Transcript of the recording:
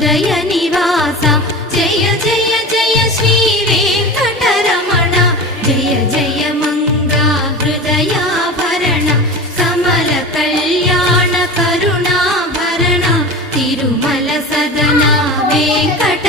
హృదయ నివాస జయ జయ జయ శ్రీ వెంకటరమణ జయ జయ మంగా హృదయాభరణ కమల కళ్యాణ కరుణాభరణ తిరుమల సదన వెంకట